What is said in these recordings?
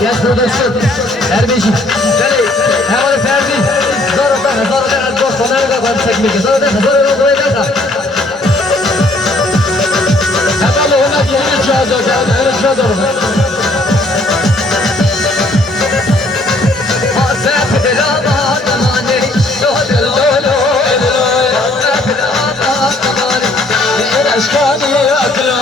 Yes, production. Erbici. Deli. Hemen Ferdi. Zorunda dost onları da koymuş çekmek. Zorunda koyacağız. Hemen ona yeni çağıracağız. Evet, çağıracağız. Hasret delama damani. Dolo. Hasret delama damani. Bir aşkani akla.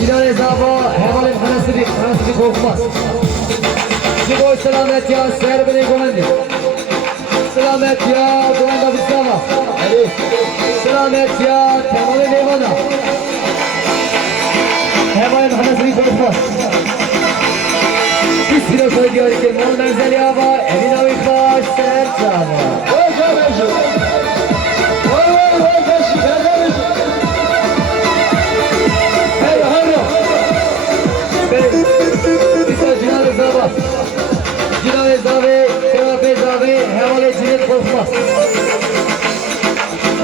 Cinane Zaba, Heval'in hanası korkmaz. Siboy selamet ya, serbeni gomendi. Selamet ya, gomenda Mustafa. Selamet ya, Heval'in eyvana. Heval'in hanası korkmaz. Bismillah söylüyor ki, Mol Menzel ya var, Emin Avikbaş, Serçava. Cinane Zave, Terape Zave, Hevale Cinet korkmaz.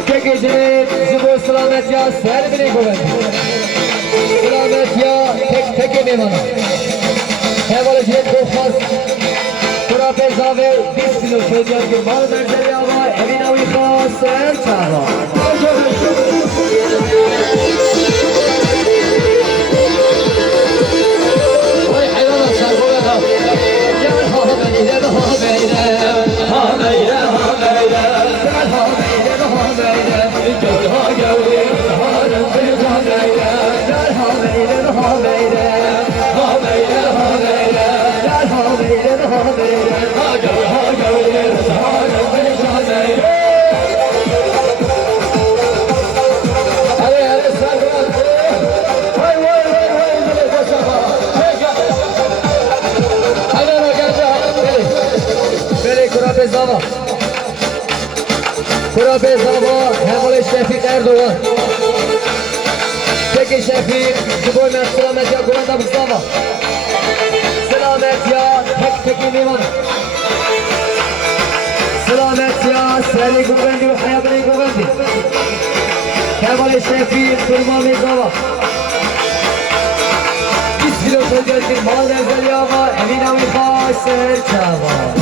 Peki Cinet, Zibo selamet ya, serbeni gomen. Selamet ya, tek ememana. Hevale Cinet korkmaz. Terape Zave, Bismillah söylüyor ki, Mal Menzel ya var, Emin Avika, Serçava. Kurabe Zava, Hevale Şefik Erdoğan. Peki Şefik, Ziboy Mert Selamet ya, Gomenda Mustafa. Selamet ya, tek liman. Selamet ya, Serli Gomendi ve Hayabeli Gomendi. Heval Şefik, Kurma Mezava. İsviçre Sözcüsü, Mal Rezeli Ava, Emin Ami Baş, Serçava.